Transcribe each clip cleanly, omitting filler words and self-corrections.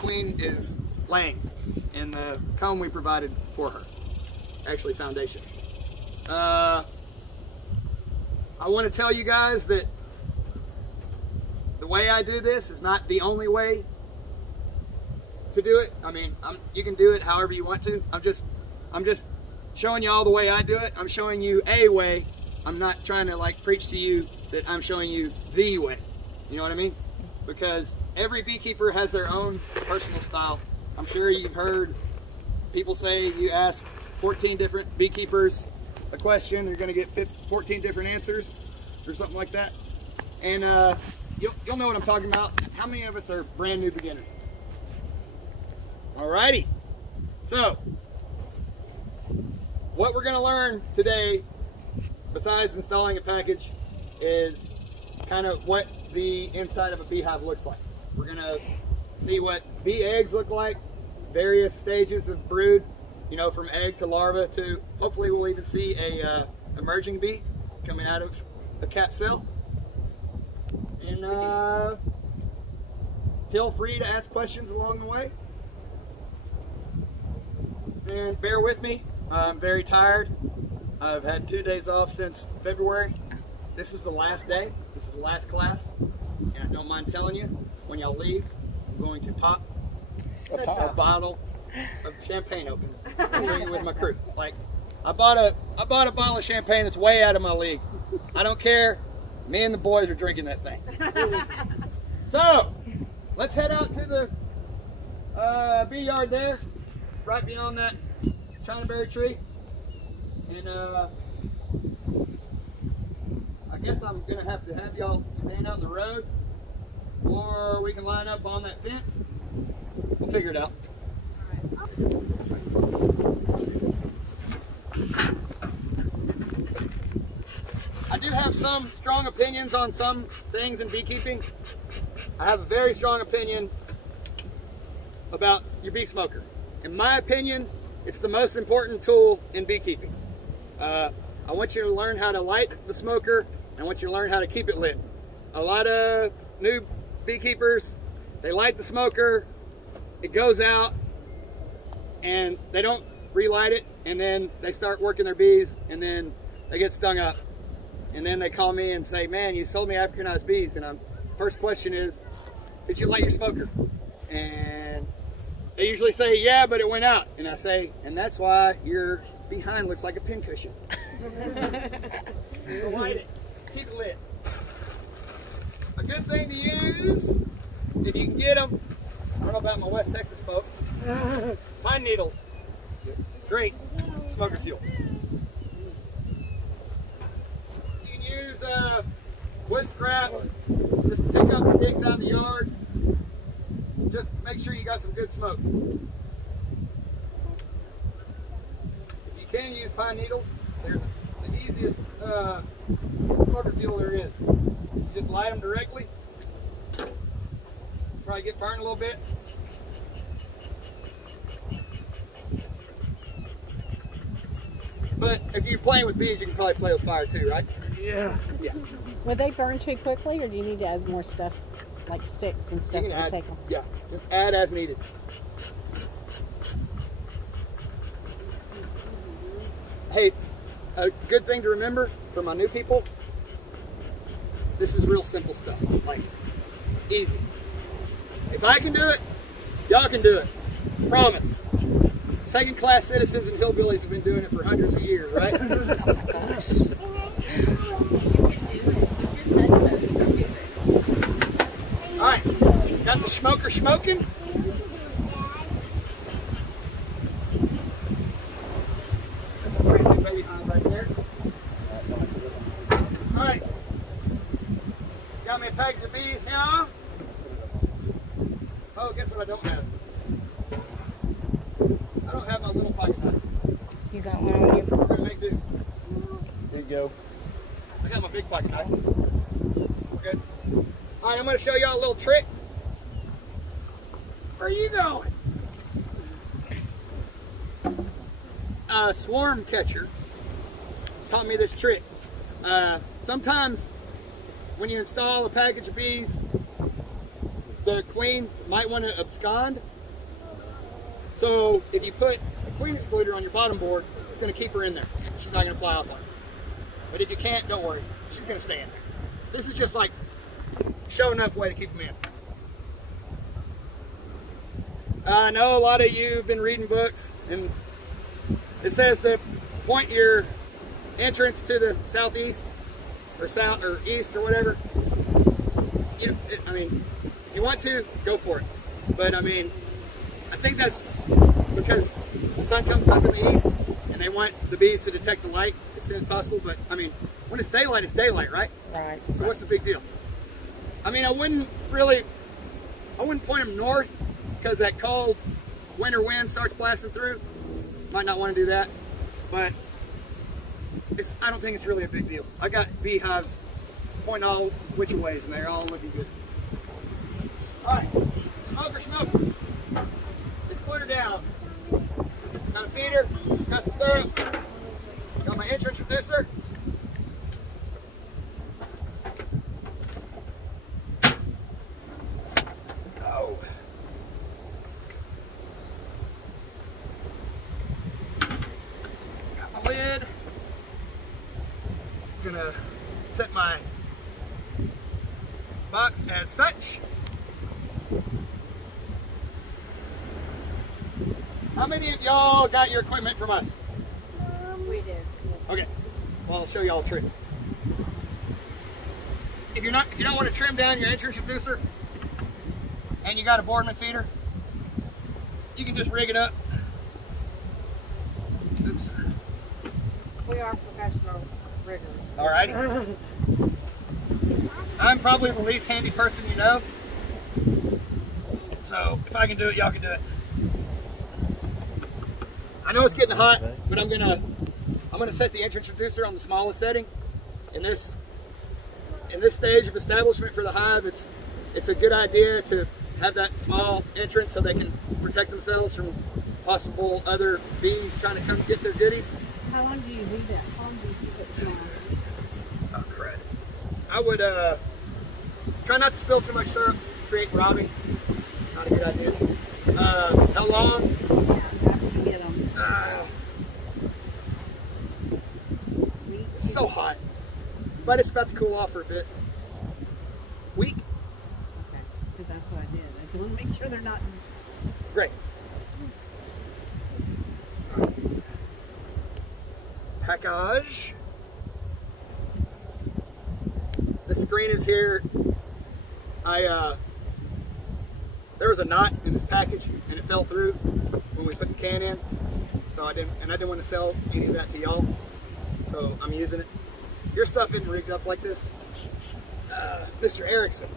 queen is laying in the comb we provided for her. Actually, foundation. I want to tell you guys that the way I do this is not the only way to do it. I mean, you can do it however you want to. I'm just showing you all the way I do it. I'm showing you a way. I'm not trying to like preach to you that I'm showing you the way. You know what I mean? Because every beekeeper has their own personal style. I'm sure you've heard people say you ask 14 different beekeepers a question, you're going to get 14 different answers or something like that. And you'll know what I'm talking about. How many of us are brand new beginners? Alrighty. So, what we're going to learn today, besides installing a package, is kind of what the inside of a beehive looks like. We're going to see what bee eggs look like, various stages of brood, you know, from egg to larva to, hopefully we'll even see a emerging bee coming out of a cap cell. And feel free to ask questions along the way. And bear with me, I'm very tired. I've had 2 days off since February. This is the last day, this is the last class. And I don't mind telling you, when y'all leave, I'm going to pop a bottle of champagne open and drink it with my crew. Like, I bought a bottle of champagne that's way out of my league. I don't care. Me and the boys are drinking that thing. So, let's head out to the bee yard there, right beyond that Chinaberry tree. And I guess I'm gonna have to have y'all stand out in the road, or we can line up on that fence. We'll figure it out. I do have some strong opinions on some things in beekeeping. I have a very strong opinion about your bee smoker. In my opinion, it's the most important tool in beekeeping. I want you to learn how to light the smoker, and I want you to learn how to keep it lit. A lot of new beekeepers, they light the smoker, it goes out, and they don't relight it, and then they start working their bees, and then they get stung up. And then they call me and say, man, you sold me Africanized bees. And first question is, did you light your smoker? And they usually say, yeah, but it went out. And I say, and that's why your behind looks like a pincushion. So light it, keep it lit. A good thing to use, if you can get them, I don't know about my West Texas folks, pine needles. Great smoker fuel. You can use wood scraps, just pick up sticks out of the yard. Just make sure you got some good smoke. If you can use pine needles, they're the easiest smoker fuel there is. You just light them directly. Probably get burned a little bit. But if you're playing with bees, you can probably play with fire too, right? Yeah. Yeah. Would they burn too quickly, or do you need to add more stuff, like sticks and stuff to take them? Yeah, just add as needed. Hey, a good thing to remember for my new people, this is real simple stuff, like easy. If I can do it, y'all can do it. Promise. Second-class citizens and hillbillies have been doing it for hundreds of years, right? Oh my gosh. All right, got the smoker smoking. That's a pretty big baby hive right there. All right, got me a package of bees now. Oh, guess what I don't have? I don't have my little pocket knife. You got one on you? We're gonna make do. There you go. I got my big pocket knife. We're good. All right, I'm gonna show y'all a little trick. Where are you going? A swarm catcher taught me this trick. Sometimes when you install a package of bees, the queen might want to abscond. So if you put a queen excluder on your bottom board, it's going to keep her in there. She's not going to fly off on you. But if you can't, don't worry. She's going to stay in there. This is just like show enough way to keep them in. I know a lot of you have been reading books, and it says to point your entrance to the southeast or south or east or whatever. I mean, if you want to, go for it. But I mean, I think that's because the sun comes up in the east, and they want the bees to detect the light as soon as possible. But I mean, when it's daylight, right? Right. So what's the big deal? I mean, I wouldn't point them north because that cold winter wind starts blasting through. Might not want to do that, but I don't think it's really a big deal. I got beehives pointing all which ways, and they're all looking good. All right, smoker. Let's put her down. Got a feeder, got some syrup, got my entrance reducer. Oh. Got my lid. Gonna set my box as such. How many of y'all got your equipment from us? We did. Yeah. Okay. Well, I'll show y'all a trick. If you don't want to trim down your entrance reducer and you got a Boardman feeder, you can just rig it up. Oops. We are professional riggers. Alrighty. I'm probably the least handy person you know. So if I can do it, y'all can do it. I know it's getting hot, but I'm gonna set the entrance reducer on the smallest setting. In this stage of establishment for the hive, it's a good idea to have that small entrance so they can protect themselves from possible other bees trying to come get their goodies. How long do you leave that? How long do you keep it small? Oh crud. I would try not to spill too much syrup, create robbing. Not a good idea. How long? Yeah, after you get them. It's so hot. But it's about to cool off for a bit. Week? Okay, because that's what I did. I just want to make sure they're not. Great. Package. The screen is here. There was a knot in this package and it fell through when we put the can in. So I didn't want to sell any of that to y'all. So I'm using it. Your stuff isn't rigged up like this. Mr. Erickson.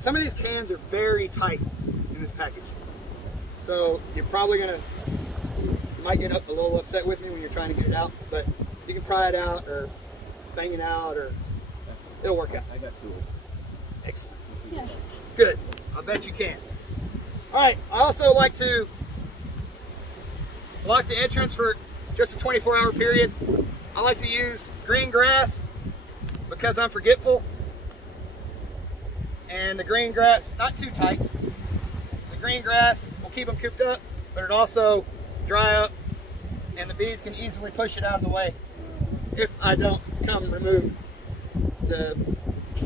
Some of these cans are very tight in this package. So you might get a little upset with me when you're trying to get it out, but you can pry it out or bang it out, or it'll work out. I got tools. Excellent. Yeah. Good. I bet you can. All right. I also like to lock the entrance for just a 24-hour period. I like to use green grass because I'm forgetful. And the green grass, not too tight. The green grass will keep them cooped up, but it also dry up and the bees can easily push it out of the way if I don't come and remove the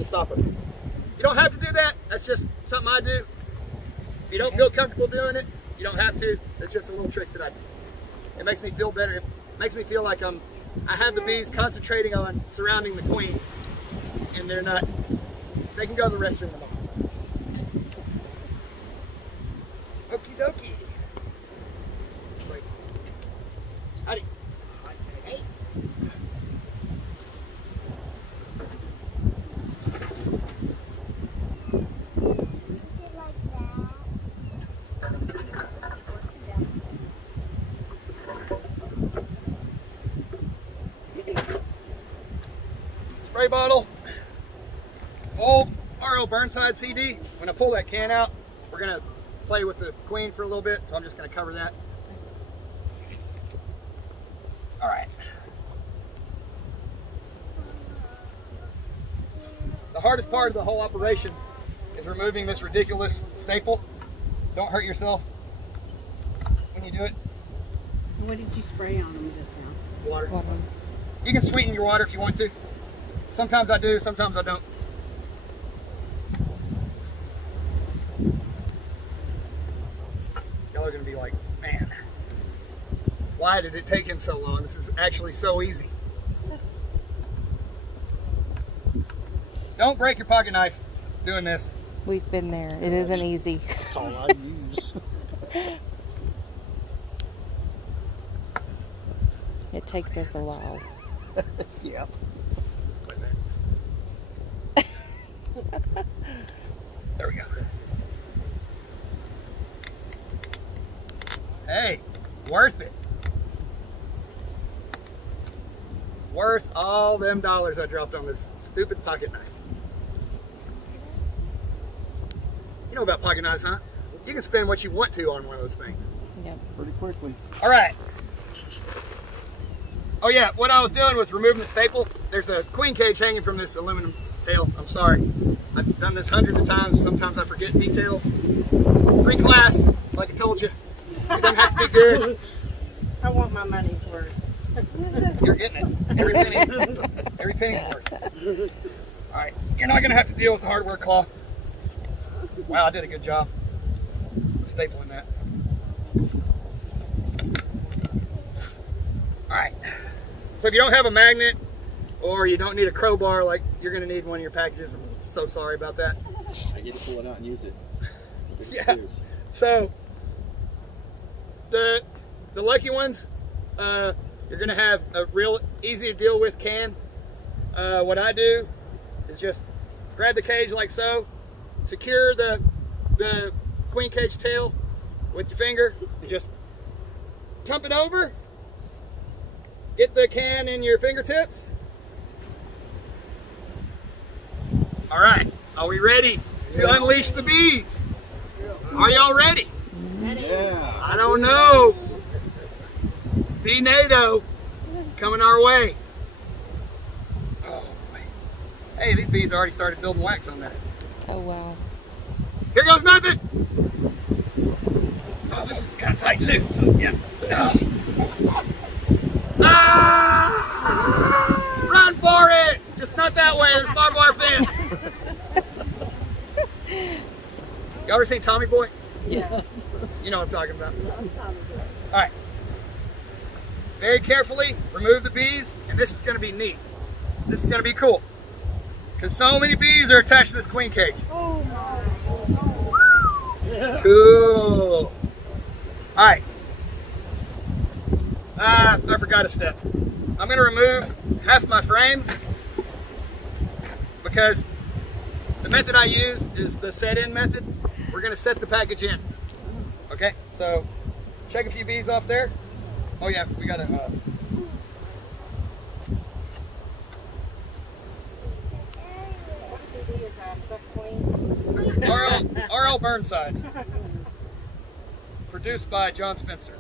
stopper. You don't have to do that. That's just something I do. If you don't feel comfortable doing it, you don't have to. It's just a little trick that I do. It makes me feel better. It makes me feel like I have the bees concentrating on surrounding the queen, and they can go to the restroom tomorrow. Okie dokie. Wait. Howdy. Hey. Spray bottle, old R.L. Burnside CD. When I pull that can out, we're gonna play with the queen for a little bit, so I'm just gonna cover that. All right. The hardest part of the whole operation is removing this ridiculous staple. Don't hurt yourself when you do it. What did you spray on them just now? Water. You can sweeten your water if you want to. Sometimes I do, sometimes I don't. Y'all are going to be like, man, why did it take him so long? This is actually so easy. Don't break your pocket knife doing this. We've been there. It isn't easy. That's all I use. It takes us a while. Yep. There we go. Hey, worth it. Worth all them dollars I dropped on this stupid pocket knife. You know about pocket knives, huh? You can spend what you want to on one of those things. Yep. Pretty quickly. All right. Oh yeah, what I was doing was removing the staple. There's a queen cage hanging from this aluminum tail. I'm sorry. I've done this hundreds of times. Sometimes I forget details. Free class, like I told you. It doesn't have to be good. I want my money's worth. You're getting it. Every penny's worth. All right, you're not gonna have to deal with the hardware cloth. Wow, I did a good job stapling that. All right, so if you don't have a magnet or you don't need a crowbar like you're gonna need one of your packages, I'm so sorry about that. I get to pull it out and use it. Yeah, so the lucky ones, you're gonna have a real easy to deal with can. What I do is just grab the cage like so, secure the queen cage tail with your finger, and just tump it over, get the can in your fingertips. All right, are we ready to unleash the bees? Are y'all ready? Yeah. I don't know. Bee NATO coming our way. Oh, man. Hey, these bees already started building wax on that. Oh, wow. Here goes nothing. Oh, this is kind of tight too. So, yeah. Ah! Run for it! Just not that way. There's barbed wire fence. Y'all ever seen Tommy Boy? Yeah. You know what I'm talking about. All right. Very carefully remove the bees, and this is going to be neat. This is going to be cool. Because so many bees are attached to this queen cage. Cool. All right. I forgot a step. I'm going to remove half my frames because the method I use is the set-in method. We're going to set the package in. Okay, so shake a few bees off there. Oh yeah, we got to... R.L. Burnside. Produced by John Spencer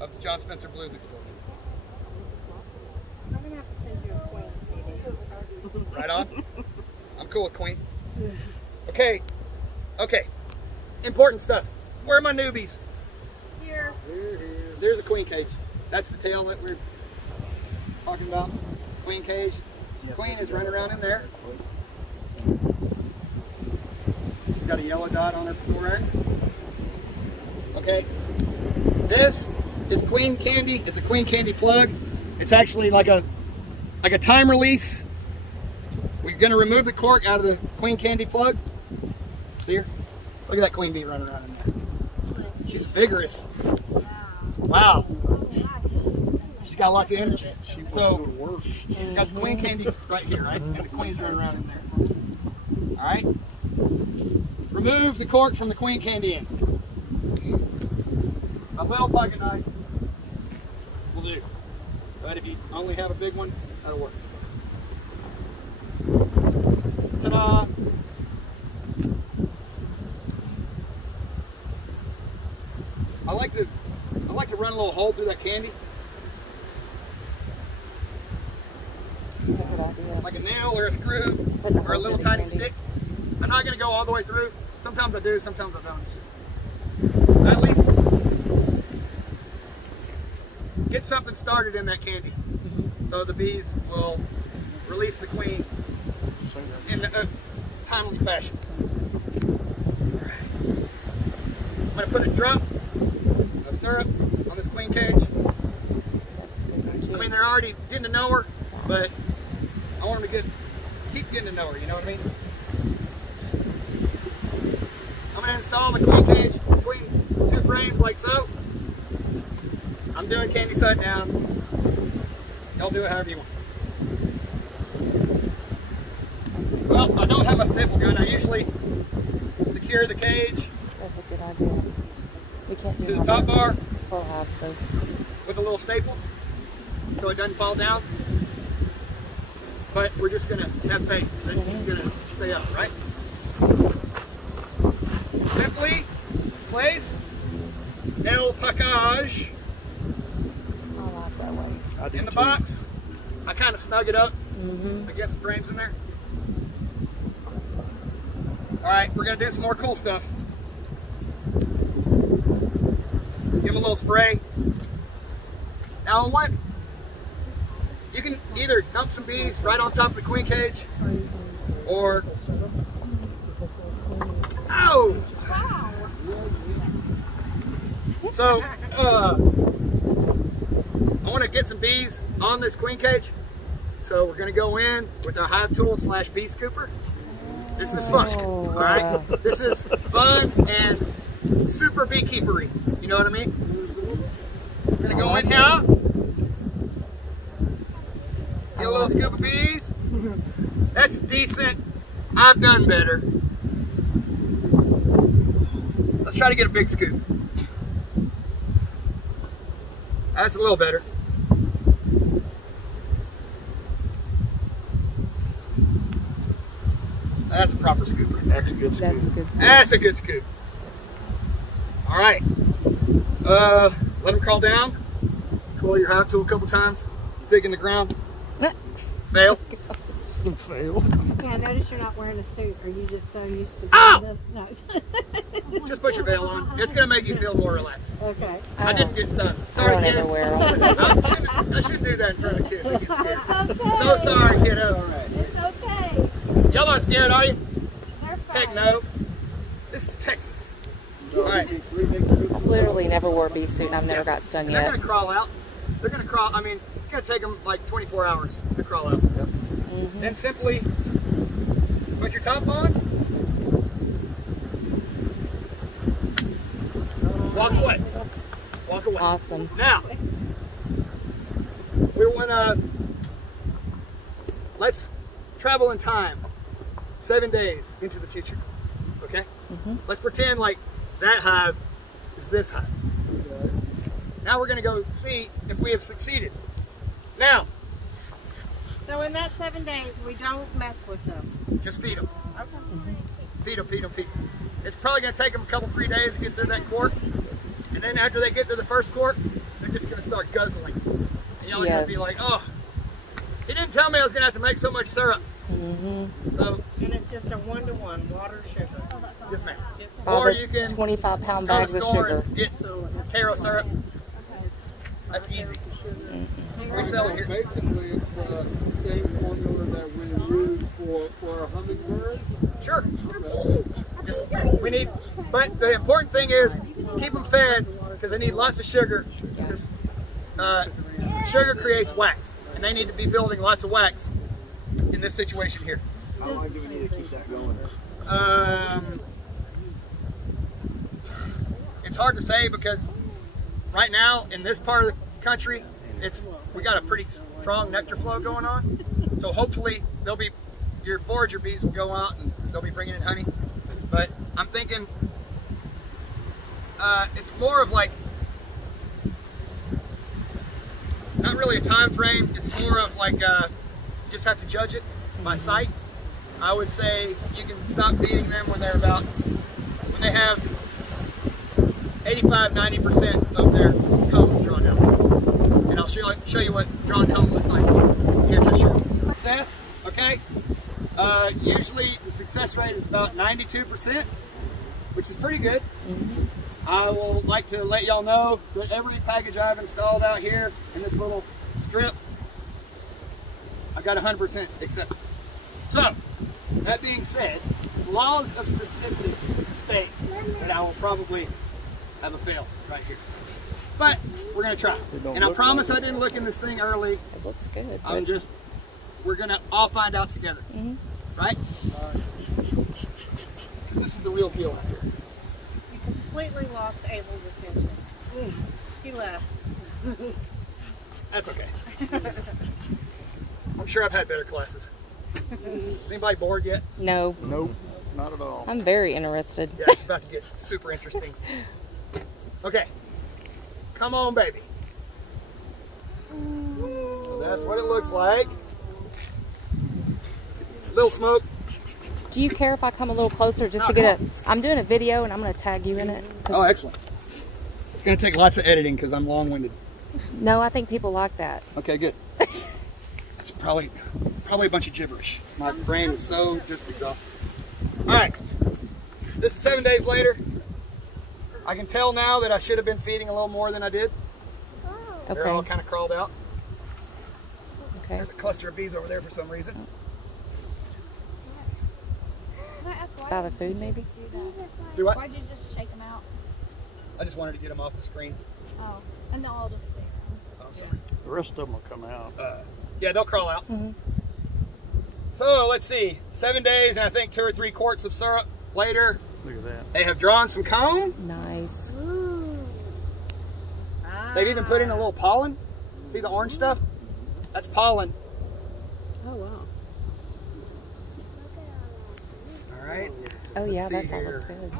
of the John Spencer Blues Explosion. I'm gonna have to send you a Queen CD. Right on. I'm cool with Queen. Okay. Okay. Important stuff. Where are my newbies? Here. There's a queen cage. That's the tail that we're talking about. Queen cage. Queen is running around in there. She's got a yellow dot on her thorax. Okay. This is queen candy. It's a queen candy plug. It's actually like a time release. We're going to remove the cork out of the queen candy plug. See her? Look at that queen bee running around in there. She's vigorous. Wow. She's got lots of energy. So, you've got the queen candy right here, right? And the queen's running around in there. All right? Remove the cork from the queen candy end. A little pocket knife will do. But if you only have a big one, that'll work. Ta-da! I like to run a little hole through that candy. That's a good idea. Like a nail or a screw or a little tiny stick. I'm not going to go all the way through. Sometimes I do, sometimes I don't. It's just, at least get something started in that candy. So the bees will release the queen in a timely fashion. All right. I'm going to put a drop of syrup on this queen cage. That's a good one too. I mean, they're already getting to know her, but I want them to keep getting to know her, you know what I mean? I'm going to install the queen cage between 2 frames like so. I'm doing candy side down. Y'all do it however you want. Well, I don't have my staple gun. I usually secure the cage That's a good idea. We can't do to the top bar full halves though. with a little staple so it doesn't fall down. But we're just going to have faith that it's going to stay up, right? Simply place el package I like that way. in the box. I kind of snug it up. I guess the frame's in there. All right, we're going to do some more cool stuff. Give them a little spray. Now, what? You can either dump some bees right on top of the queen cage, or ow! So, I want to get some bees on this queen cage. So we're going to go in with our hive tool / bee scooper. This is fun, all right? This is fun and super beekeepery. You know what I mean? We're going to go in here. Get a little scoop of bees. That's decent. I've done better. Let's try to get a big scoop. That's a little better. That's a proper scoop. That's a good scoop. That's a good scoop. That's a good scoop. All right. Let them crawl down. Twirl your hive tool a couple times. Stick in the ground. Fail. Fail. Yeah, I notice you're not wearing a suit. Are you just so used to doing Ow! this? No. Just put your veil on. It's going to make you feel more relaxed. Okay. I didn't get stung. I Sorry, don't kids. ever wear them. I shouldn't do that in front of kids. They get scared. It's okay. So sorry, kiddos. It's okay. Y'all not scared, are you? They're Heck fine. no. This is Texas. All right. I've literally never wore a bee suit and I've never got stung They're yet. going to crawl out. They're going to crawl. I mean, it's going to take them like 24 hours to crawl out. Then simply put your top on. Walk away. Walk away. Awesome. Now, we want to, let's travel in time 7 days into the future, okay? Let's pretend like that hive is this hive. Now we're going to go see if we have succeeded. Now, So in that 7 days, we don't mess with them. just feed them. Okay. Feed them, feed them, feed them. It's probably going to take them a couple, 3 days to get through that quart. And then after they get through the first quart, they're just going to start guzzling. And y'all are going to be Yes. like, oh, he didn't tell me I was going to have to make so much syrup. So, And it's just a 1-to-1 water sugar. yes ma'am. All Or the you can 25-pound go to bags the of store sugar. and get Caro syrup. That's easy. We sell it here. Basically, it's the same formula that we use for hummingbirds. Sure. Just, we need, but the important thing is keep them fed because they need lots of sugar. Because sugar creates wax, and they need to be building lots of wax in this situation here. How long do we need to keep that going? It's hard to say because right now in this part of the country, we got a pretty strong nectar flow going on. So hopefully they'll be your forager bees will go out and they'll be bringing in honey. But I'm thinking it's more of like not really a time frame. It's more of like you just have to judge it by sight. I would say you can stop feeding them when they have 85–90% of their combs drawn out. And I'll show you what drawn comb looks like here just shortly. Success, okay? Usually the success success rate is about 92%, which is pretty good. I will like to let y'all know that every package I've installed out here in this little strip, I got 100% acceptance. So, that being said, laws of statistics state that I will probably have a fail right here. But we're gonna try. And I promise I didn't look in this thing early. It looks good. We're gonna all find out together. Right? Because this is the real deal right here. You completely lost Abel's attention. He left. That's okay. I'm sure I've had better classes. Is anybody bored yet? No. Nope, not at all. I'm very interested. Yeah, it's about to get super interesting. Okay. Come on, baby. So that's what it looks like. Little smoke. Do you care if I come a little closer just to get I'm doing a video and I'm going to tag you in it. Oh, excellent. It's going to take lots of editing because I'm long-winded. No, I think people like that. Okay, good. It's probably a bunch of gibberish. My brain is so just exhausted. All right. This is 7 days later. I can tell now that I should have been feeding a little more than I did. They're all kind of crawled out. Okay. There's a cluster of bees over there for some reason. About the food, maybe? Do what? Why'd you just shake them out? I just wanted to get them off the screen. Oh, and they'll all just stay. Oh, I'm sorry. The rest of them will come out. Yeah, they'll crawl out. So let's see, 7 days and I think 2 or 3 quarts of syrup later. Look at that. They have drawn some comb. Nice. They've even put in a little pollen. See the orange stuff? That's pollen. Oh, wow. All right. Oh, yeah, Let's that see all here. looks good.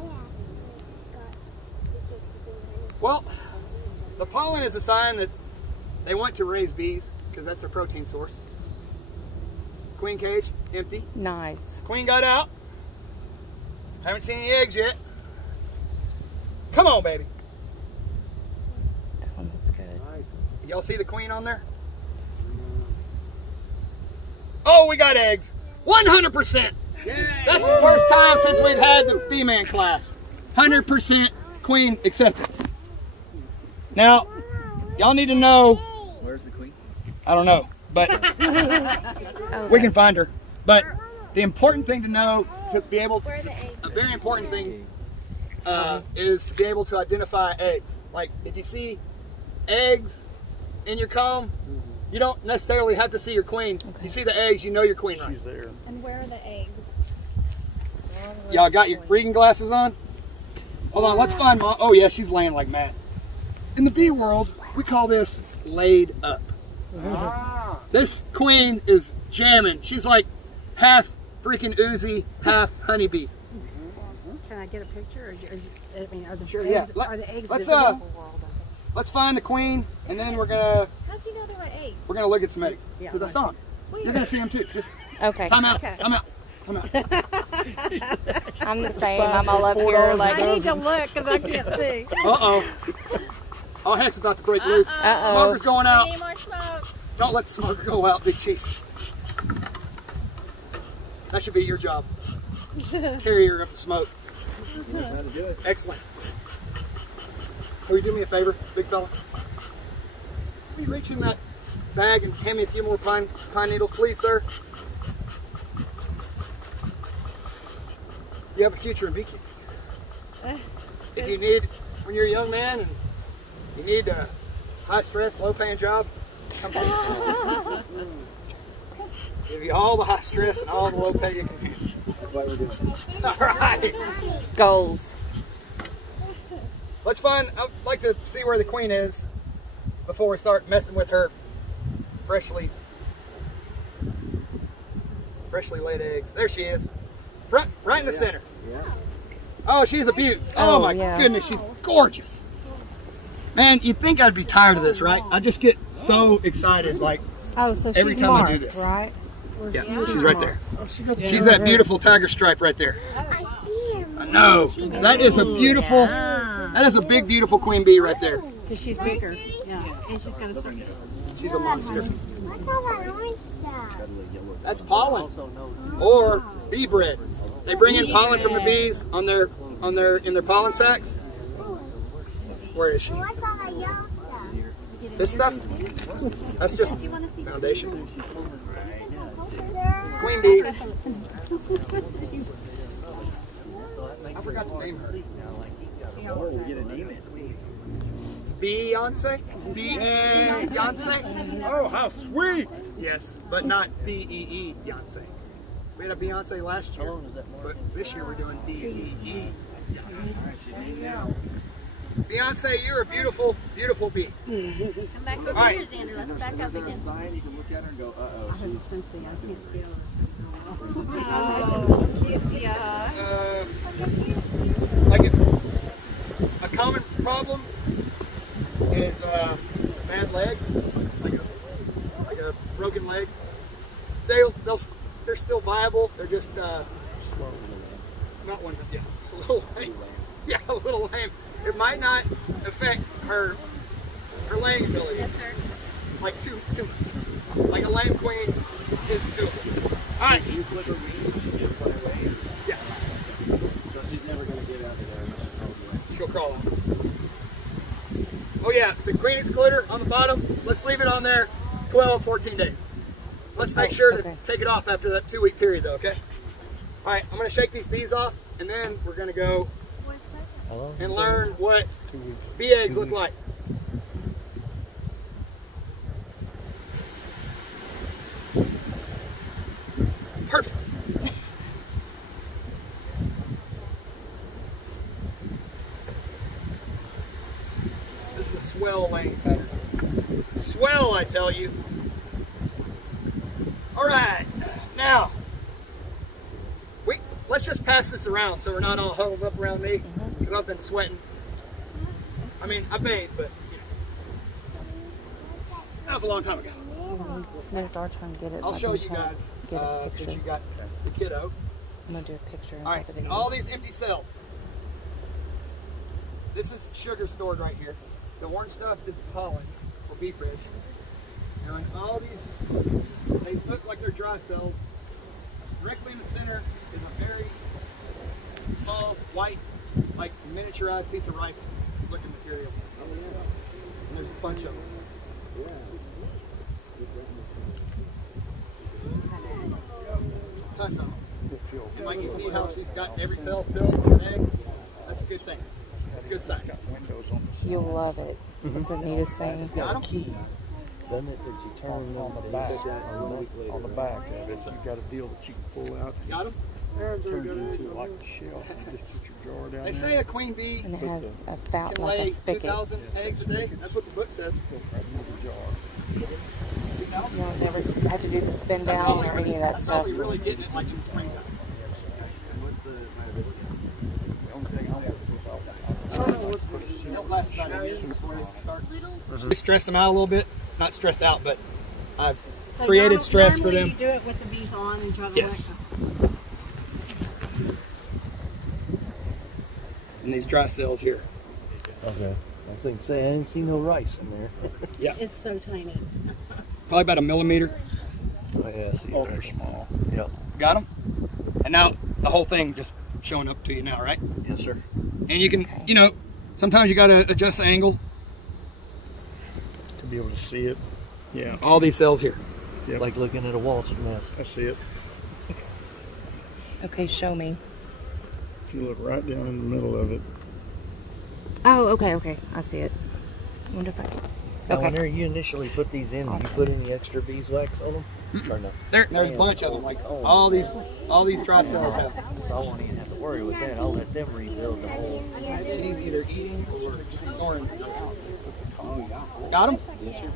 Well, the pollen is a sign that they want to raise bees because that's their protein source. Queen cage, empty. Nice. Queen got out. Haven't seen any eggs yet. Come on, baby. That one looks good. Y'all see the queen on there? Oh, we got eggs. 100%. That's the first time since we've had the bee-man class. 100% queen acceptance. Now, y'all need to know. Where's the queen? I don't know, but we can find her. But the important thing to know, to be able, a very important thing is to be able to identify eggs. Like if you see eggs in your comb, you don't necessarily have to see your queen. You see the eggs, you know your queen, right? She's there. And where are the eggs? Y'all got your reading glasses on? Hold on, let's find Mom. Oh yeah, she's laying like Matt. In the bee world, we call this laid up. This queen is jamming. She's like half freaking oozy, half honeybee. Can I get a picture? I mean, are the Sure, eggs, yeah. are the eggs Let's visible? let's find the queen, and then we're gonna How'd you know there were eggs? look at some eggs Yeah, because I saw them. You're gonna see them too. Just Okay. time out. Okay. Time out. Time out. I'm the same. I'm all up here like, I need to look because I can't see. Uh-oh. Oh, heck's about to break loose. Uh-oh. Smoker's going out. Any more smoke? Don't let the smoker go out, Big Chief. That should be your job. Carrier of the smoke. Excellent. Will you do me a favor, big fella? Will you reach in that bag and hand me a few more pine needles, please, sir? You have a future in beekeeping. If you need, when you're a young man and you need a high stress, low paying job, come to me. Give you all the high stress and all the low pay you can handle. All right. goals. Let's find, I'd like to see where the queen is before we start messing with her freshly laid eggs. There she is. Right in the center. Oh, she's a beaut. Oh my goodness, she's gorgeous. Man, you'd think I'd be tired of this, right? I just get so excited, like, Oh, so every she's time I marked, do this. right? Yeah, she's right there. She's that beautiful tiger stripe right there. I see him. I know. That is a beautiful, that is a big, beautiful queen bee right there. Because she's bigger. Yeah, and she's got a certain. She's a monster. What's all that orange stuff? That's pollen or bee bread. They bring in pollen from the bees in their pollen sacs. Where is she? This stuff? That's just foundation. Queen bee. I forgot to name her. Beyonce? Beyonce? Oh, how sweet! Yes, but not B-E-E Beyonce. We had a Beyonce last year, but this year we're doing B-E-E Beyonce. Beyonce, you're a beautiful, beautiful bee. Come back over right. here, Xander. Let's back up again. You can look at her and go, uh-oh. Like a common problem is bad legs, like a broken leg. They're still viable. They're just not one. Yeah, a little lame. Yeah, a little lame. It might not affect her laying ability. Yes, sir. Like too much. Like a lame queen is doable. All right. Yeah. So she's never going to get out of there. She'll crawl out. Oh yeah, the green excluder on the bottom, let's leave it on there 12, 14 days. Let's make sure to take it off after that 2-week period though, okay? All right, I'm gonna shake these bees off and then we're gonna go and learn what bee eggs look like. Perfect. This is a swell laying pattern. Swell, I tell you. All right, now let's just pass this around so we're not all huddled up around me because I've been sweating. I mean, I bathed, but you know, that was a long time ago. There's our time to get it. I'll show you guys since you got the kiddo. I'm gonna do a picture. All right, all these empty cells. This is sugar stored right here. The orange stuff is pollen or bee fridge. And all these, they look like they're dry cells. Directly in the center is a very small, white, like miniaturized piece of rice looking material. And there's a bunch of them. Tons of them. And like you see how she's got every cell filled with an egg? That's a good thing. That's a good sign. You'll love it. It's the neatest thing. Got 'em? Doesn't it that you turn on the back, on the back of it, you got a deal that you can pull out, Got them? turn it into like a shelf, and just put your jar down They there. say a queen bee And it has a can fountain, like lay a spigot. 2,000 eggs a day. That's what the book says. You'll never have to do the spin down or any of that That's stuff. probably really getting it like in the springtime. I don't know what's the last about a week before they start. We stressed them out a little bit. Not stressed out, but I've created stress for them. You do it with the bees on and try to Yes. And these dry cells here. Okay. I was thinking, say, I didn't see no rice in there. Yeah. It's so tiny. Probably about 1 millimeter. Oh, yeah, I see. Ultra small. Yep. Got them? And now the whole thing just showing up to you now, right? Yes, sir. And you can, you know, sometimes you got to adjust the angle. To be able to see it. Yeah, All these cells here. Yep. Like looking at a wasp nest. I see it. Okay, show me. If you look right down in the middle of it. Oh, okay. I see it. I wonder if I can. Now, Okay. whenever you initially put these in, do you put any extra beeswax on them? Or no? There's a bunch of them. Like all these dry cells have. So I won't even have to worry with that. I'll let them rebuild the whole. She's either eating or storing. Got them?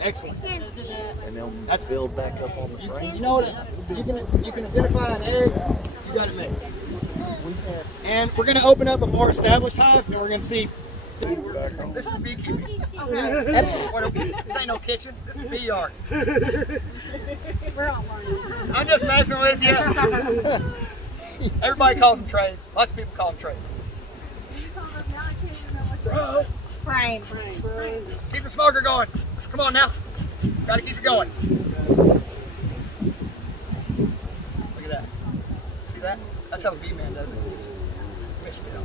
Excellent. And they'll That's- build back up on the frame. You know what? You can identify an egg. You got it made. And we're going to open up a more established hive, and we're going to see. This is beekeeping. This ain't no kitchen. This is bee yard. We're all learning. I'm just messing with you. Everybody calls them trays. Lots of people call them trays. Bro, Brain. keep the smoker going. Come on now. Gotta keep it going. Look at that. See that? That's That's how the bee man does it. Just whisk it up.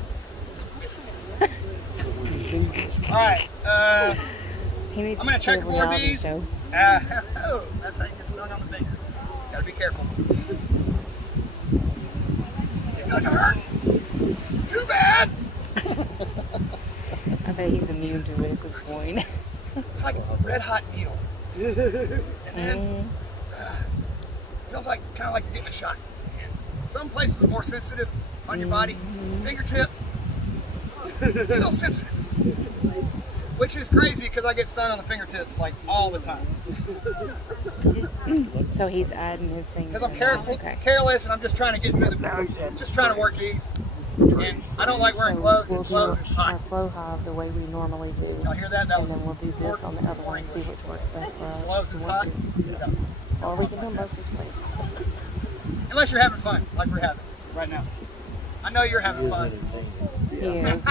All right. He needs I'm gonna check a more reality bees. show. Oh, that's how you get stung on the finger. Gotta be careful. You're gonna hurt. Too bad. I bet he's immune to it at this point. It's like a red hot needle. And then feels like kind of like you're getting a shot. And some places are more sensitive on your body. Fingertip, a little sensitive. Which is crazy because I get stung on the fingertips like all the time. So he's adding his things. Because I'm in careful, now. Okay. careless, and I'm just trying to get through the, just trying to work bees. And I don't like wearing gloves We'll because do gloves is our hot. flow hive the way we normally do. Y'all hear that? That And was then we'll do this on the other one and see which works best for us. gloves is We'll hot. do- Or we can do them both this way. Unless you're having fun, like we're having right now. I know you're having fun. He is.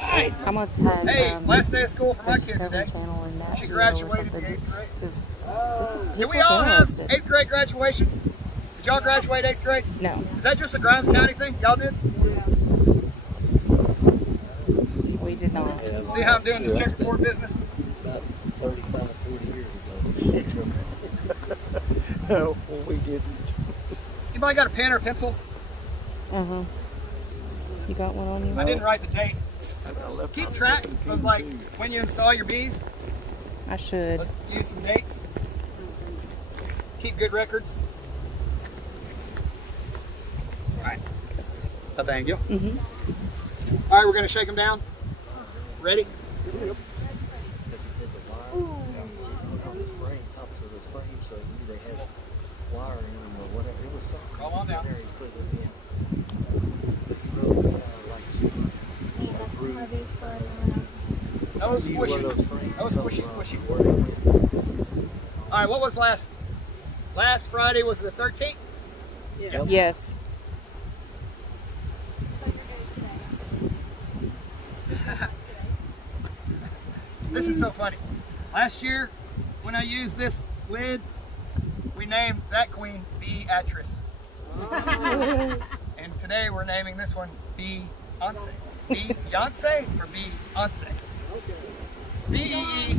Nice. I'm going to tag Hey, last day of school for my our kid Discovery today. Channel in that She video or graduated something. in 8th grade. Did Did we all have 8th grade graduation? Did y'all graduate 8th grade? No, Is that just a Grimes County thing? Y'all did? we did not. See how I'm doing this checkerboard business? About 35, 40 years ago. No, well, we didn't. Anybody got a pen or a pencil? Uh-huh. You got one on you? I didn't write the date. Keep track of like when you install your bees. I should. Let's use some dates. Keep good records. All right. Thank you. Mm-hmm. All right, we're going to shake them down. Ready? Roll on down. That was squishy. That was squishy, squishy. All right, what was last Friday? Was it the 13th? Yeah. Yes. This is so funny. Last year, when I used this lid, we named that queen Beatrice. And today we're naming this one Beyonce. Beyonce or Beyonce? B-E-E,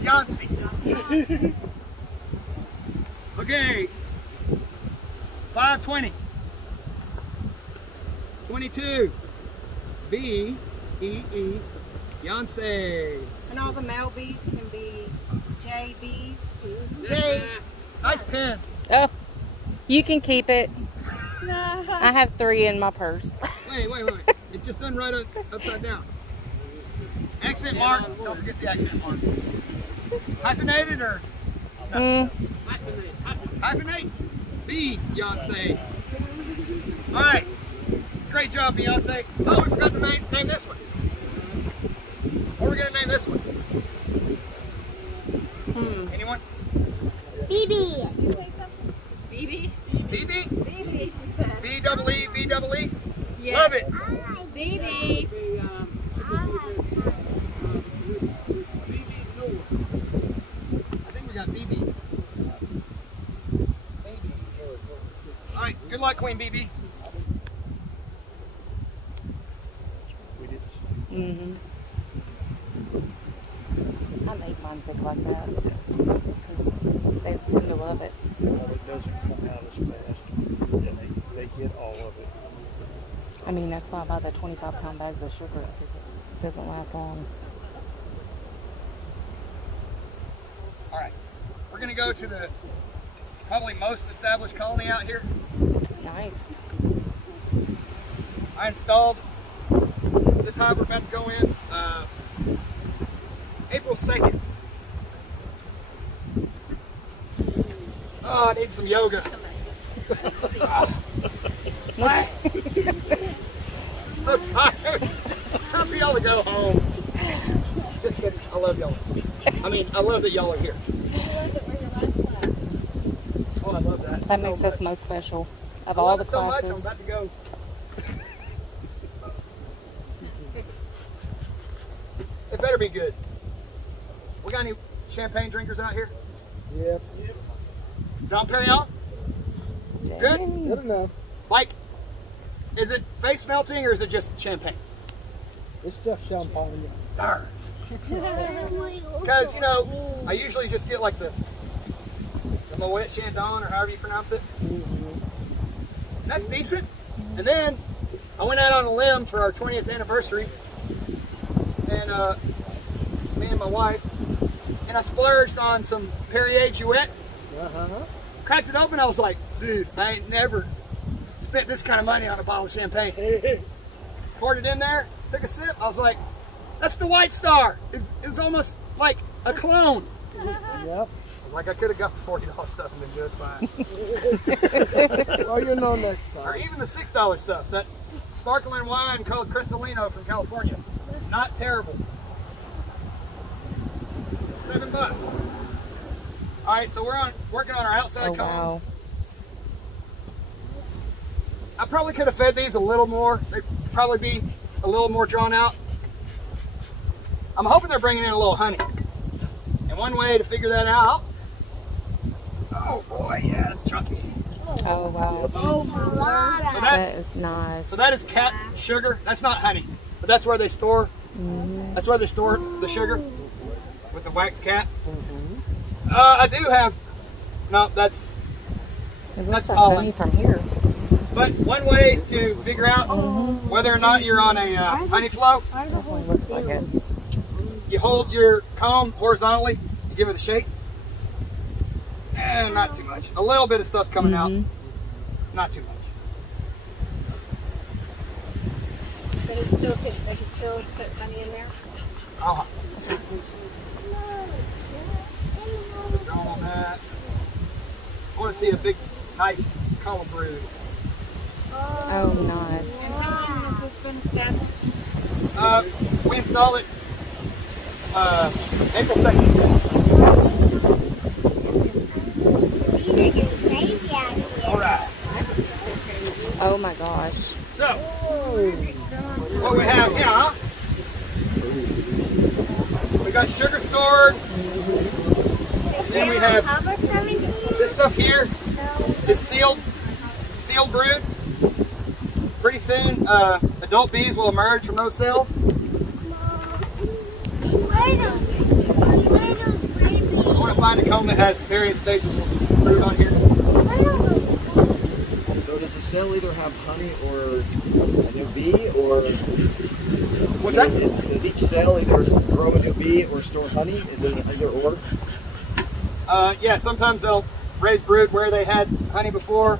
Beyonce. Okay. 520. 22. B-E-E, Beyonce. And all the male bees can be JBs. J. Nice pen. Oh, you can keep it. I have 3 in my purse. Wait. It just done right upside down. Accent mark. Don't forget the accent mark. Hyphenated or? No. Hyphenate. Beyonce. All right. Great job, Beyonce. Oh, we forgot to name this one. What are we going to name this one? Anyone? BB. BB? BB, she said. B-double-E, B-double-E? Yeah. Love it. BB. I think we got BB. All right, good luck, Queen BB. We didn't. Mm-hmm. I make mine thick like that because they seem to love it. Well, it doesn't come out as fast, and they get all of it. I mean, that's why I buy the 25-pound bags of sugar because it doesn't last long. All right, we're gonna go to the probably most established colony out here. Nice. I installed this hive we're about to go in April 2nd. Oh, I need some yoga. I'm so tired. It's time for y'all to go home. Just kidding. I love y'all. I mean, I love that y'all are here. Oh, I love that. That so makes much. us most special of I all love the it so much, I'm classes. about to go. It better be good. We got any champagne drinkers out here? Yep. John Perignon? Good? Good enough. Like, is it face melting or is it just champagne? It's just champagne. Darn. Because, you know, I usually just get like the Moet Chandon or however you pronounce it. And that's decent. And then I went out on a limb for our 20th anniversary. And me and my wife. And I splurged on some Perrier Jouet. Cracked it open. I was like, dude, I ain't never spent this kind of money on a bottle of champagne. Poured it in there, took a sip. I was like, that's the White Star. It's almost like a clone. Yep. I was like, I could have got the $40 stuff and been just fine. Well, you know next time. Or even the $6 stuff. That sparkling wine called Cristalino from California. Not terrible. $7. All right, so we're working on our outside cones. Wow. I probably could have fed these a little more. They'd probably be a little more drawn out. I'm hoping they're bringing in a little honey. And one way to figure that out, oh boy, yeah, it's chunky. Oh, wow. So That is nice. so that is cat sugar. That's not honey, but that's where they store. That's where they store the sugar with the wax cat. I do have. No, that's. It looks like pollen. honey from here. But one way to figure out whether or not you're on a honey flow, Definitely looks like it. you hold your comb horizontally, you give it a shake. And not too much. A little bit of stuff's coming out. Not too much. But it's still, they can still put honey in there? Uh-huh. Draw on that. I want to see a big, nice column brood. Oh, nice. And how long has this been established? We installed it April 2nd. All right. Oh, my gosh. So, what we have here, we got sugar stored. Then we have this stuff here is sealed brood. Pretty soon, adult bees will emerge from those cells. I want to find a comb that has various stages of brood on here. So does the cell either have honey or a new bee, or What's that? does each cell either grow a new bee or store honey? Is it either or? Yeah, sometimes they'll raise brood where they had honey before.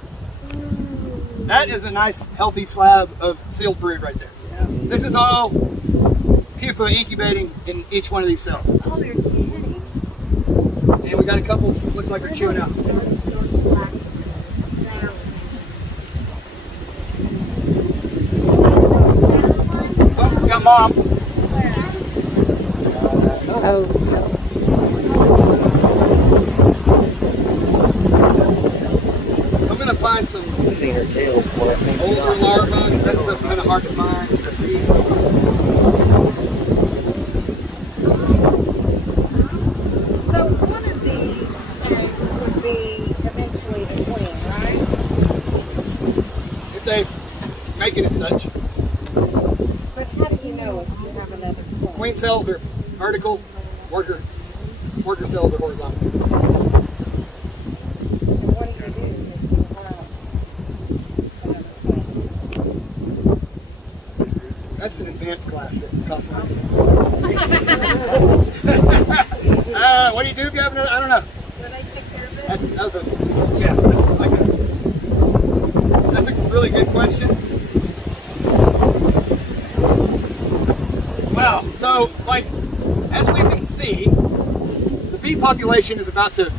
That is a nice healthy slab of sealed brood right there. This is all pupa incubating in each one of these cells. Oh, you're kidding. And we got a couple, looks like they're chewing out. Oh, we got mom. Oh, I'm going to find some I've seen her tail before. I think older larvae. That stuff's kind of hard to find. To see. So one of these eggs would be eventually a queen, right? If they make it as such. But how do you know if you have another queen? Queen cells are vertical, worker cells are horizontal. And what do you do if you have another queen? That's an advanced class that costs money. What do you do if you have another? I don't know. Do they take care of it? That's a really good question. Wow, so like as we can see, the bee population is about to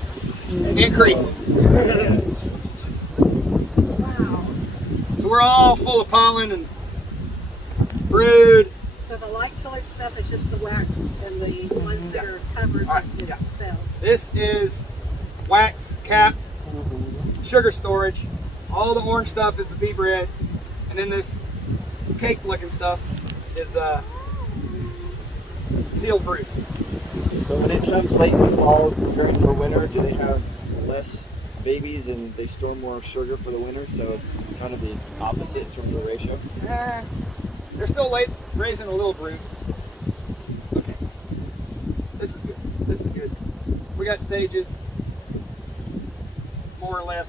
increase. Wow. So we're all full of pollen and brood. So the light colored stuff is just the wax and the ones that are covered All right, with yeah. cells. This is wax capped sugar storage. All the orange stuff is the bee bread, and then this cake looking stuff is sealed brood. So when it comes late in the fall, preparing for winter, do they have less babies and they store more sugar for the winter, so it's kind of the opposite in terms of the ratio. They're still raising a little brood. Okay. This is good. This is good. We got stages, more or less.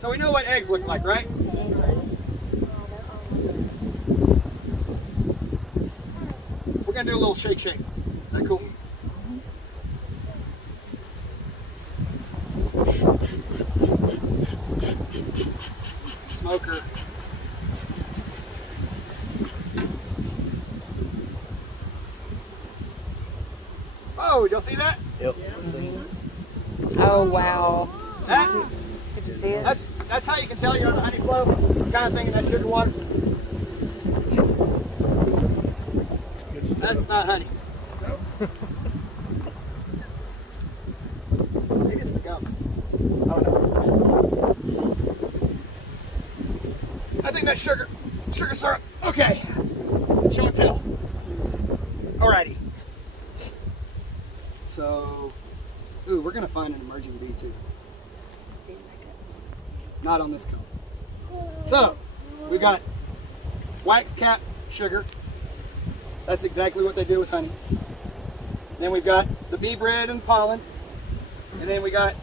So we know what eggs look like, right? We're gonna do a little shake shake. Is that cool? Smoker. Oh, y'all see that? Yep. Oh wow. That, Did you see it? that's how you can tell you're on the honey flow, kind of thing in that sugar water. That's not honey. Maybe it's the gum. Oh no. I think that's sugar. Sugar syrup. Okay. Show and tell. Alrighty. So, ooh, we're gonna find an emerging bee too. Not on this comb. So, we got wax cap sugar. That's exactly what they do with honey. Then we've got the bee bread and pollen. And then we got,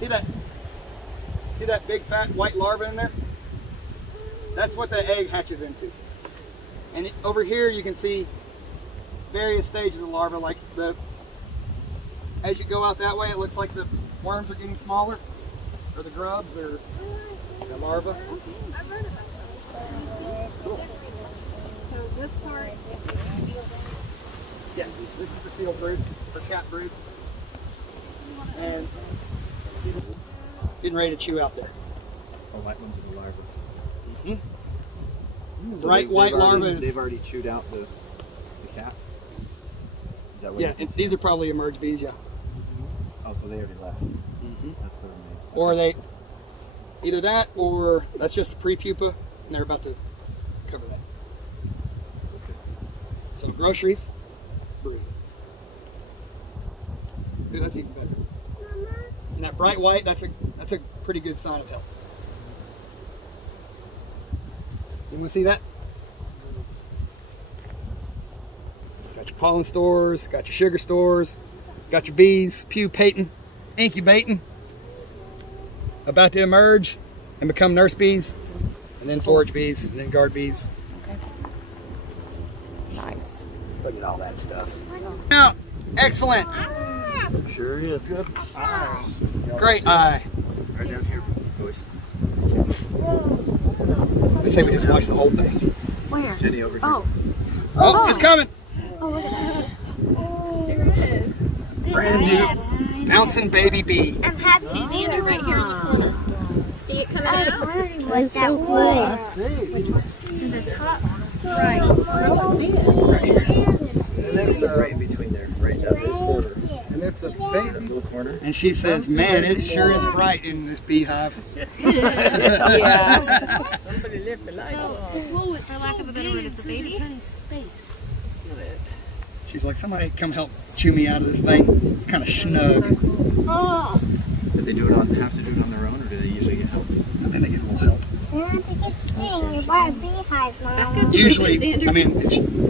see that big fat white larva in there? That's what the egg hatches into. And over here you can see various stages of larva, like as you go out that way, it looks like the worms are getting smaller, or the grubs, or the larva. Cool. So this part is sealed. Yeah, this is the sealed brood, or cat brood. And he's getting ready to chew out there. Oh, white ones are the larva. Mm-hmm. Bright white larva is... They've already chewed out the cat? Is that what Yeah, these are probably emerged bees, yeah. Oh, so they already left. Mm-hmm. That's their main. Or they, either that or that's just the pre-pupa and they're about to cover that. So groceries, brood. Ooh, that's even better. And that bright white, that's a pretty good sign of health. You want to see that? Got your pollen stores, got your sugar stores, got your bees pupating, incubating, about to emerge and become nurse bees, and then forage bees, and then guard bees. Okay. Nice. Look at all that stuff. Now, excellent. Sure is. Good. Great eye. Right down here, boys. Let's say we just watched the whole thing. Where? Jenny over here. Oh, it's coming. Oh, look at that. Brand new bouncing baby bee. I'm happy. Susanna right here in the corner. See it coming out? That's so cool. I see. In the top right. I see it. Right here. And that's right in between there, right down the corner. And it's a That baby. little corner. And she says, man, it sure is bright in this beehive. Yeah. Somebody left the lights on. For lack of a better word, it's a baby. She's like, somebody come help chew me out of this thing. It's kind of snug. Oh. Did they have to do it on their own, or do they usually get help? I think they get a little help. Usually, I mean,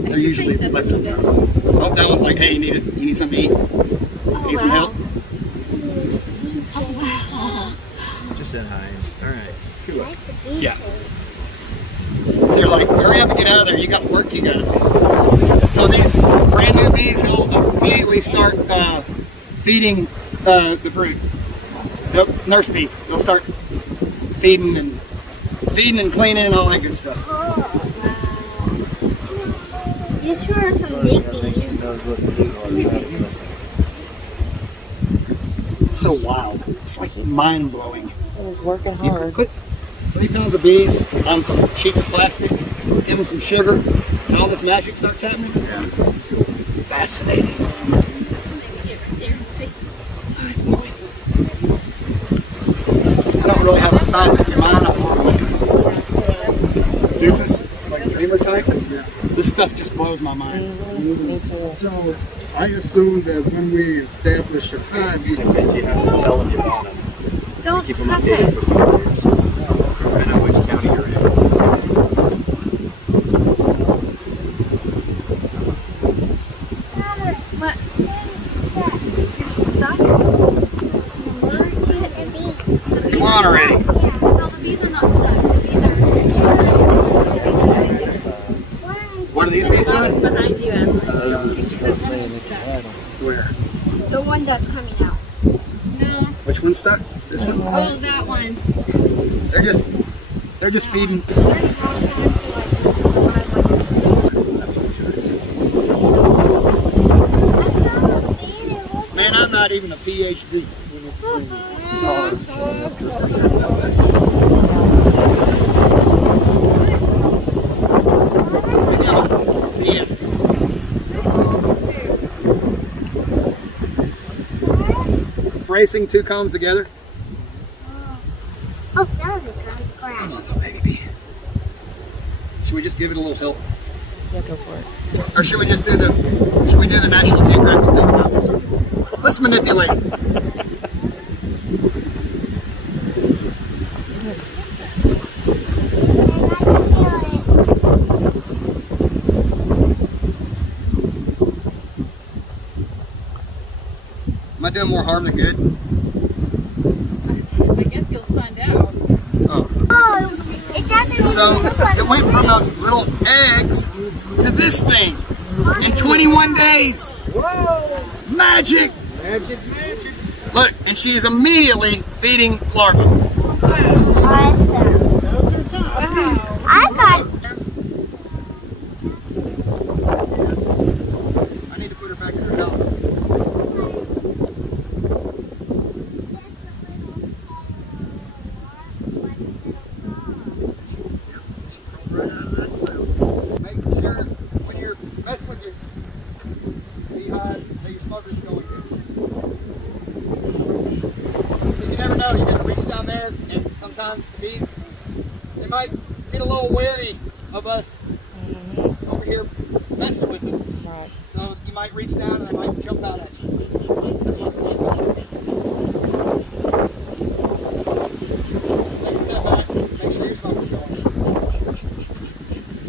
they're usually left on their own. Oh, that one's like, hey, you need something to eat? You need some help? Just said hi. All right. Cool. Yeah. They're like, hurry up and get out of there. You got work you got to do. So these brand new bees will immediately start feeding the brood. The nurse bees. They'll start feeding and cleaning and all that good stuff. These sure are some big bees. It's so wild. It's like mind blowing. It was working You hard. put 3 pounds of bees on some sheets of plastic, give them some sugar, and all this magic starts happening. Yeah. Fascinating. I don't really have the science in your mind. I'm more like doofus, like dreamer type. This stuff just blows my mind. Me too. So I assume that when we establish a hive, I bet you have to tell them you want them. Don't Keep them touch updated it. for 5 years. Depending on which county you're in. What? You're stuck? Come on already. No, the bees are not stuck. The bees are. What are these bees doing? It's behind you, Ashley. Where? The one that's coming out. No. Which one's stuck? This one? Oh, that one. They're just feeding. Man, I'm not even a PhD. Yes. Bracing two combs together. Oh, that was a crap. Come on, little baby. Should we just give it a little help? Yeah, go for it. Or should we just do the National Geographic thing about or something? Let's manipulate. Am I doing more harm than good? I guess you'll find out. Oh. Oh, it doesn't. So it went from those little eggs to this thing in 21 days. Whoa! Magic! Magic, magic. Look, and she is immediately feeding larvae. Awesome. Those are done. Wow. I thought. I need to put her back in her house. Make sure when you're messing with your beehive that your smoker's going good. You never know, you're going to reach down there and sometimes the bees, they might get a little wary of us over here messing with them. Right. So you might reach down and they might jump out at you. Take a step back, make sure your smoker's going.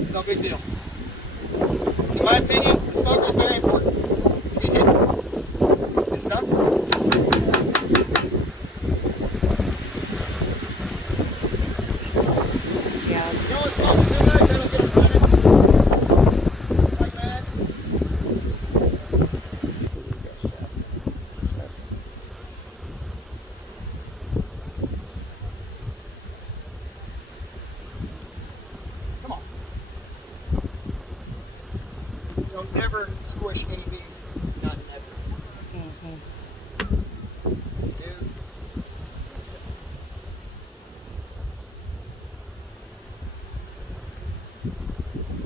It's no big deal. In my opinion, the smoker is very important. Get hit. It's done. Yeah. You know what's smoking too much? I don't get running. Like that. Come on. Don't ever squish any bees. Not ever. Do.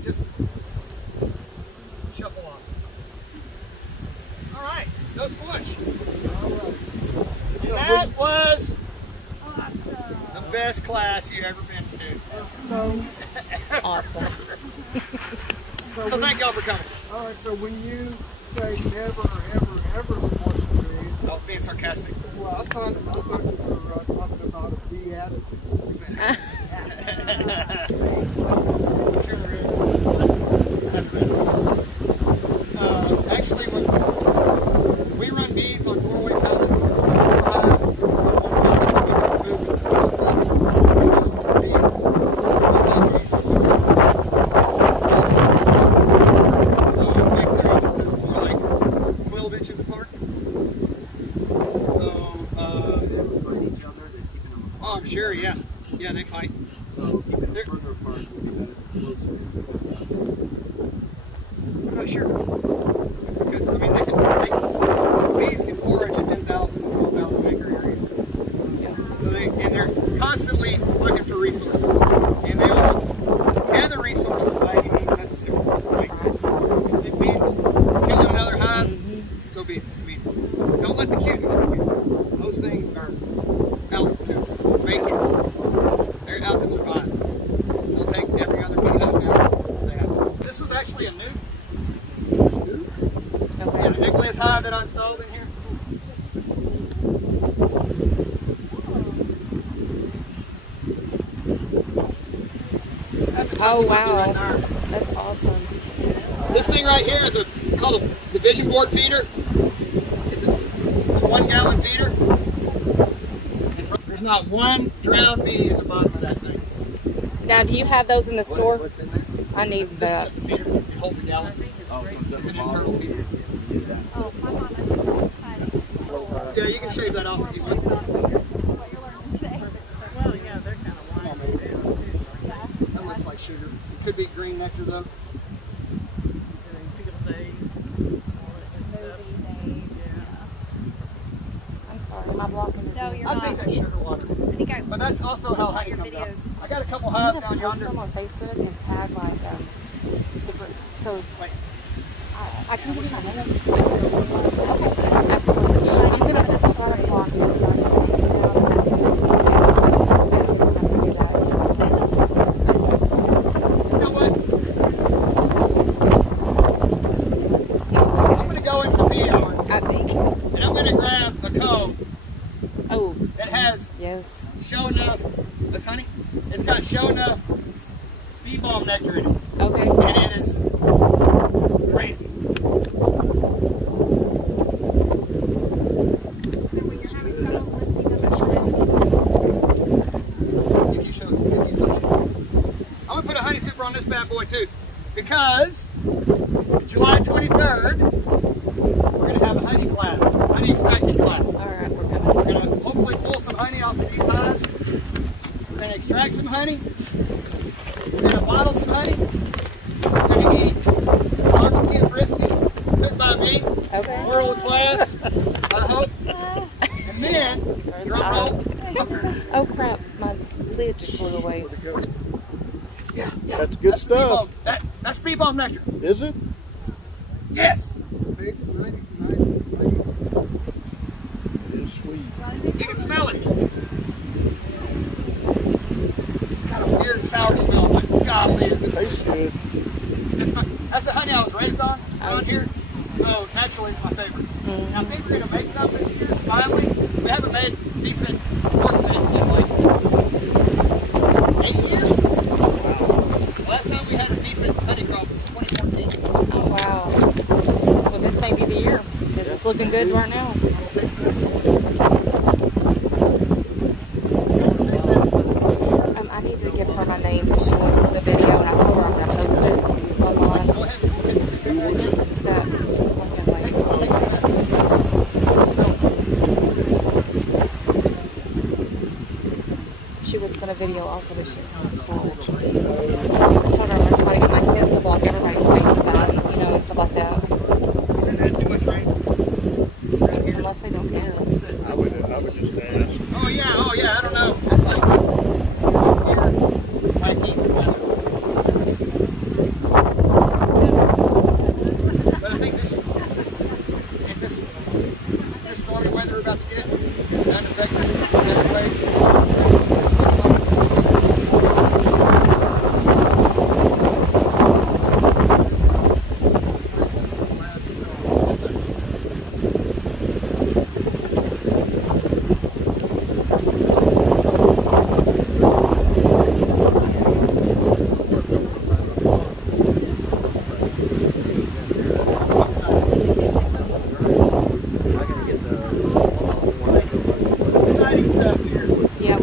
Just shuffle off. All right, no squish. And that was the best class you've ever been to. So, Awesome. so So thank y'all for coming. all right. So when you say never, ever, ever squash the bees, I was being sarcastic. well, I thought you were talking about a bee attitude. Sure there is. Actually, we run bees on 4-way pallets. 4 hives. Makes their entrances more like 12 inches apart. So, They ever fight each other? They're keeping them oh, I'm sure, yeah. Yeah, they fight. So keeping them They're- further apart would be better than closer. I'm not sure. Because, I mean, bees can forage a 10,000 to 12,000 acre area. So they're constantly looking for resources. And they will gather resources by any means necessary. Like, if it means killing another hive, so be it. I mean, don't let the cuties forget. Those things are out to make it. They're out to survive. They'll take every other beehive down they have to. This was actually a new yeah, the nucleus hive that I installed in here. Oh, Right wow. there. That's awesome. This thing right here is called a division board feeder. It's a 1 gallon feeder. There's not one drowned bee in the bottom of that thing. Now, do you have those in the store? What's in there? I need This that. is just a feeder. It holds a gallon. Oh, so It's an internal feeder. Oh, my mom is Yeah, you can shave that off if you want. Well, yeah, they're kind of white. That looks like sugar. It could be green nectar though. Field days, all that good stuff. I'm sorry, am I blocking it? No, you're I not. think that's sugar water. I think I But that's also how honey your comes out. videos. I got a couple I'm hives gonna down post yonder. them on Facebook and tag like different. So Wait. I can give you my name. Okay, absolutely. I'm gonna try to block it. You know what? I'm gonna go into the bee yard I think. and I'm gonna grab a comb Oh, that has yes. show enough. That's honey. It's got show enough bee balm nectar in it, Okay. and it is crazy. If you so. I'm gonna put a honey super on this bad boy too, because July 23rd we're gonna have a honey class, honey extracting class. All right, we're coming. We're gonna hopefully pull some honey off of these hives. We're gonna extract some honey. We're gonna bottle some honey. We're gonna eat barbecue brisket cooked by me, Okay. world class, I hope. And then, drum roll. Oh crap, my lid just blew away. Yeah, That's good that's bee balm. stuff. That's bee balm nectar. Is it? Yes. It's sweet. You can smell it. It's got a weird sour smell, but golly, is it Tastes good. That's the honey I was raised on around here, so naturally it's my favorite. And I think we're going to make some this year, finally. We haven't made decent horsemeat in like 8 years. Last time we had a decent honey crop was 2014. Oh wow. Well, this may be the year because it's looking good right now. I need to give her my name because she wants the video, and I told her I'm going to post it online. Go ahead. That one young lady. She was going to video also, but she found storage. I told her I'm going to try to get my kids to block everybody's faces out, you know, and stuff like that. Too much rain. Unless they don't care. I would just ask. Oh yeah, I don't know. It's like weird, wacky weather. But I think this stormy weather we're about to get doesn't affect us in any way. Exciting stuff here. Yep.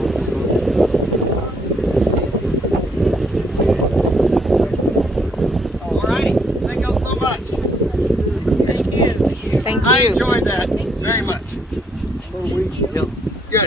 Alrighty, thank y'all so much. Thank I you. enjoyed that very much. Good.